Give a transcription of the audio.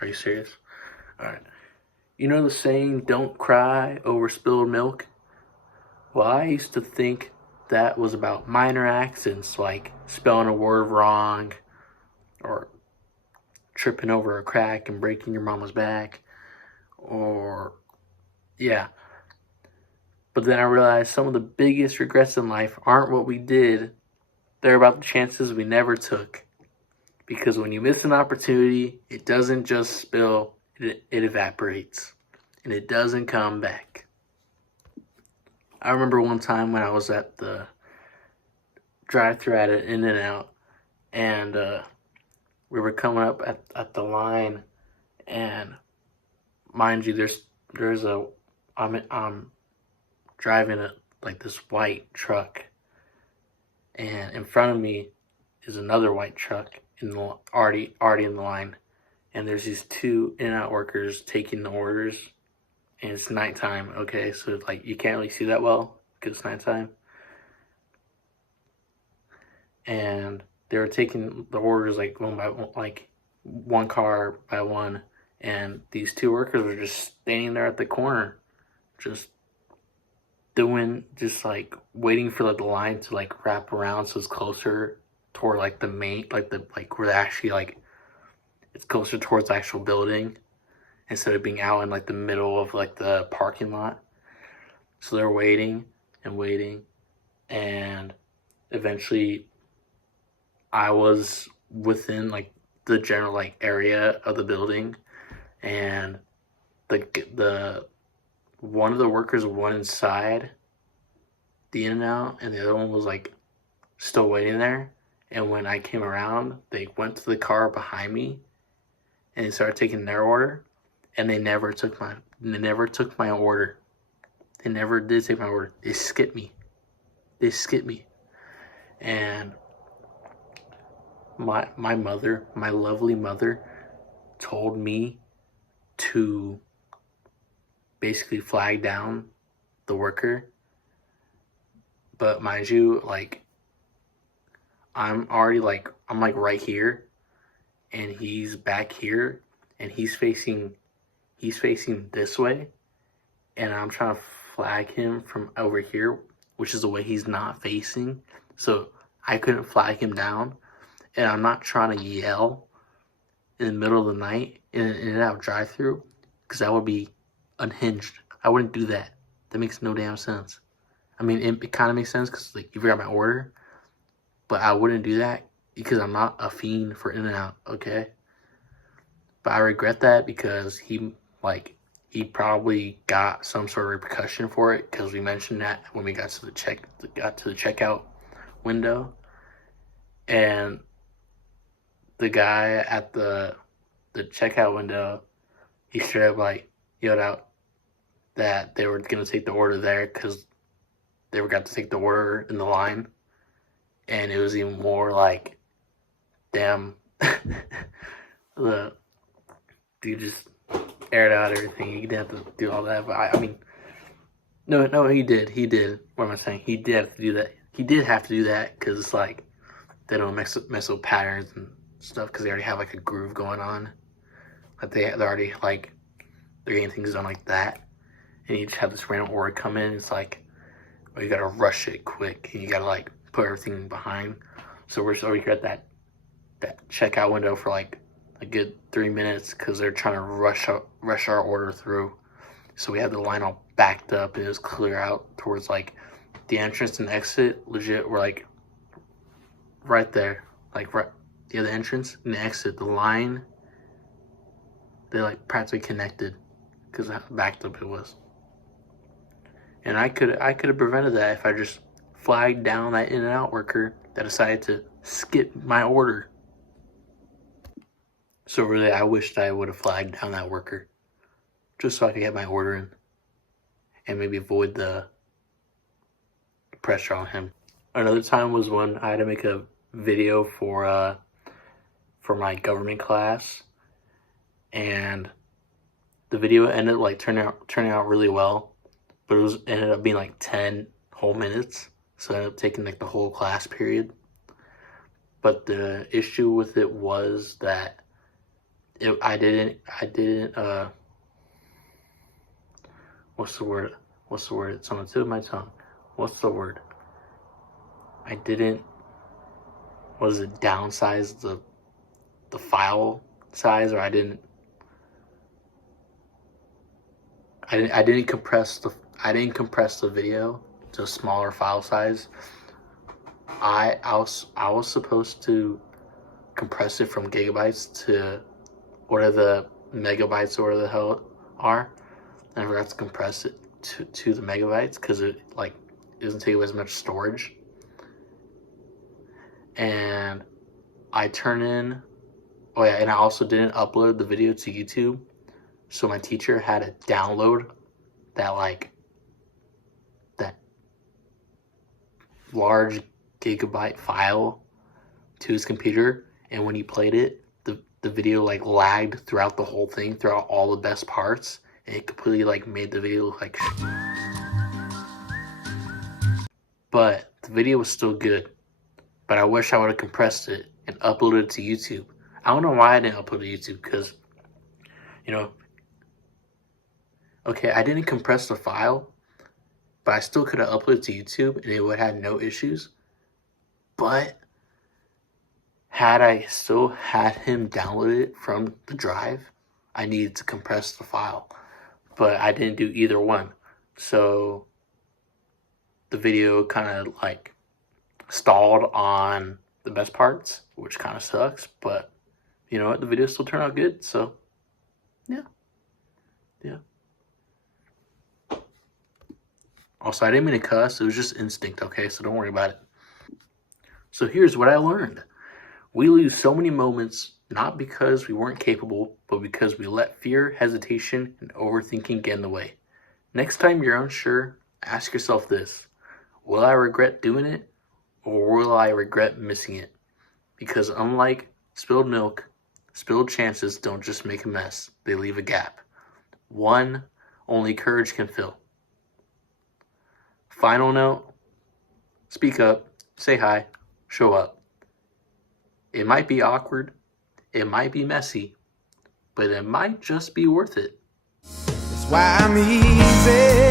Are you serious? Alright. You know the saying, don't cry over spilled milk? Well, I used to think that was about minor accidents like spelling a word wrong or tripping over a crack and breaking your mama's back or, yeah. But then I realized some of the biggest regrets in life aren't what we did, they're about the chances we never took. Because when you miss an opportunity, it doesn't just spill, it evaporates. And it doesn't come back. I remember one time when I was at the drive-thru at an In-N-Out, and we were coming up at the line, and mind you, I'm driving like this white truck, and in front of me is another white truck already in the line, and there's these two In-N-Out workers taking the orders, and it's nighttime. Okay, so like you can't really see that well because it's nighttime, and they were taking the orders like one by one, like one car by one, and these two workers were just standing there at the corner, just like waiting for like the line to like wrap around so it's closer toward like the main, like where they actually like it's closer towards the actual building instead of being out in like the middle of like the parking lot. So they're waiting and waiting, and eventually I was within like the general like area of the building, and the one of the workers went inside the In-N-Out, and the other one was like still waiting there. And when I came around, they went to the car behind me and they started taking their order, and they never took my order. They never did take my order. They skipped me. And my mother, my lovely mother, told me to basically flag down the worker. But mind you, like I'm like right here, and he's back here, and he's facing this way, and I'm trying to flag him from over here, which is the way he's not facing. So I couldn't flag him down, and I'm not trying to yell in the middle of the night in an In-N-Out drive-thru, because that would be unhinged. I wouldn't do that. That makes no damn sense. I mean, it kind of makes sense because like you forgot my order, but I wouldn't do that because I'm not a fiend for In-N-Out, okay? But I regret that because he probably got some sort of repercussion for it, because we mentioned that when we got to the checkout window, and the guy at the checkout window, he straight up like yelled out that they were gonna take the order there because they got to take the order in the line, and it was even more like, damn, the dude just aired out everything. He didn't have to do all that, but I mean, no, he did. What am I saying? He did have to do that. He did have to do that because it's like they don't mess with patterns and stuff because they already have like a groove going on. Like they're already like they're getting things done like that, and you just have this random order come in. It's like, well, you gotta rush it quick, and you gotta like put everything behind. So we're here at that checkout window for like a good 3 minutes because they're trying to rush our order through. So we had the line all backed up, and it was clear out towards like the entrance and exit. Legit, we're like right there, like right, yeah, the entrance and the exit, the line, they like practically connected because how backed up it was. And I could have prevented that if I just flagged down that In-N-Out worker that decided to skip my order. So really, I wished I would have flagged down that worker just so I could get my order in and maybe avoid the pressure on him. Another time was when I had to make a video for my government class, and the video ended up like turning out really well, but it ended up being like 10 whole minutes, so it ended up taking like the whole class period. But the issue with it was that I didn't, what's the word? It's on the tip of my tongue. What's the word? I didn't, downsize the file size, or I didn't compress the video to a smaller file size. I was supposed to compress it from gigabytes to whatever the megabytes or whatever the hell are. And I forgot to compress it to the megabytes because it doesn't take up as much storage. And I and I also didn't upload the video to YouTube, so my teacher had to download that large gigabyte file to his computer, and when he played it, the video lagged throughout the whole thing, throughout all the best parts, and it completely made the video look like shit. But the video was still good. But I wish I would have compressed it and uploaded it to YouTube. I don't know why I didn't upload it to YouTube, because, okay, I didn't compress the file, but I still could have uploaded it to YouTube and it would have had no issues. But had I still had him download it from the drive, I needed to compress the file. But I didn't do either one. So the video kind of stalled on the best parts, which kind of sucks, but you know what, the video still turned out good, so yeah. Also, I didn't mean to cuss, it was just instinct, okay, so don't worry about it. So here's what I learned. We lose so many moments not because we weren't capable, but because we let fear, hesitation, and overthinking get in the way. Next time you're unsure, ask yourself this: will I regret doing it, or will I regret missing it? Because unlike spilled milk, spilled chances don't just make a mess, they leave a gap. One only courage can fill. Final note: speak up, say hi, show up. It might be awkward, it might be messy, but it might just be worth it. That's why I'm easy.